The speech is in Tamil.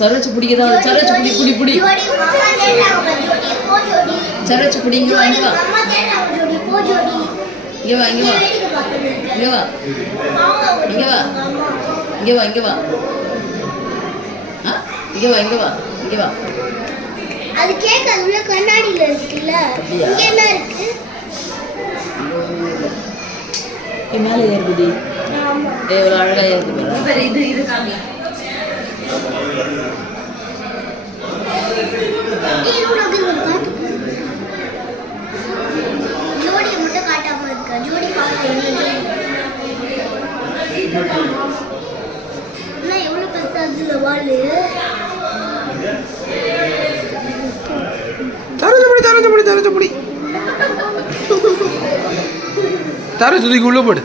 சரோச்சு பிடிக்கதா? சரோச்சு பிடி பிடி பிடி. சரோச்சு பிடி. இங்கே வா இங்கே வா இங்கே வா இங்கே வா இங்கே வா இங்கே வா இங்கே வா இங்கே வா இங்கே வா இங்கே வா இங்கே வா. அது கேக் அது உள்ள கண்ணாடியில இருக்குல்ல, இங்க என்ன இருக்கு? மேலே ஏறுகுடி. ஆமா எவ்வளோ அழகா ஏறுது பாரு. இது காமி. ஜோடி மட்டும் காட்டாம இருக்கா? ஜோடி காட்டுங்க. அண்ணா எவ்வளவு பெருசாகுதுல வாலு. தரச்சு பிடி. தூக்கி உள்ள போடு.